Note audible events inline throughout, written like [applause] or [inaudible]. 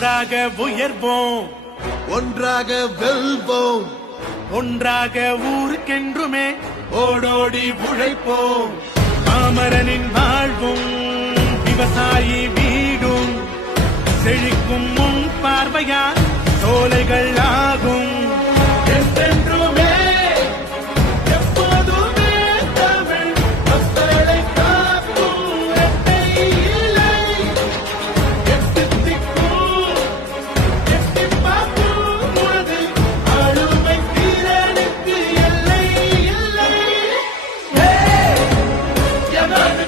ஒன்றாக உயர்வோம். ஒன்றாக வெல்வோம். ஒன்றாக ஊருக்கென்றுமே ஓடோடி உழைப்போம். பாமரனின் வாழ்வும் விவசாயி வீடும் செழிக்கும் முன் பார்வையால் சோலைகள் ஆகும். Another [laughs]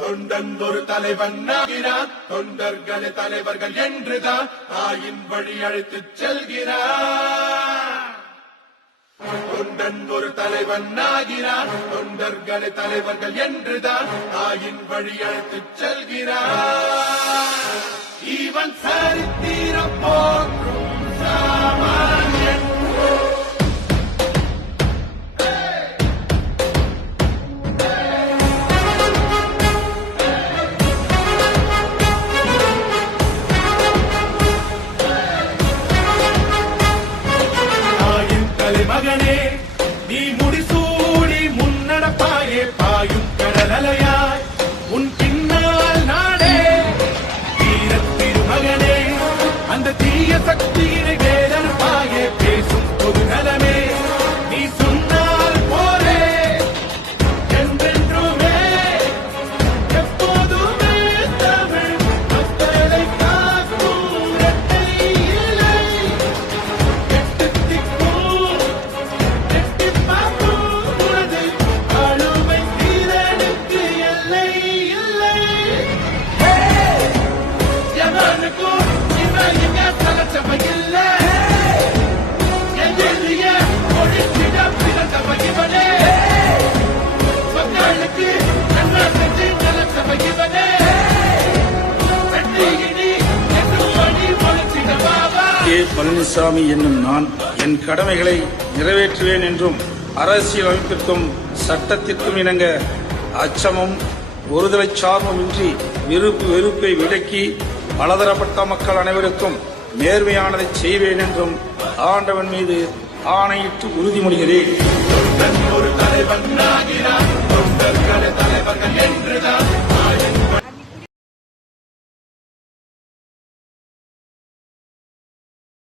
தொண்டன் ஒரு தலைவன் ஆகிறான் தொண்டர்களே தலைவர்கள் என்றுதான் தாயின் வழி அழைத்துச் செல்கிறான் தொண்டன் ஒரு தலைவன் ஆகிறான் தொண்டர்களே தலைவர்கள் என்றுதான் தாயின் வழி அழைத்துச் செல்கிறான் இவன் சரித்திரம் போற்றும் முன்னடப்பாயே பழனிசாமி என்னும் நான் என் கடமைகளை நிறைவேற்றுவேன் என்றும் அரசியல் அமைப்பிற்கும் சட்டத்திற்கும் இணங்க அச்சமும் ஒருதலை சார்புமின்றி விருப்பு வெறுப்பை விலக்கி பலதரப்பட்ட மக்கள் அனைவருக்கும் நேர்மையானதை செய்வேன் என்றும் ஆண்டவன் மீது ஆணையிட்டு உறுதிமொழிகிறேன். ஒரு தலைவன் ஆகிறான்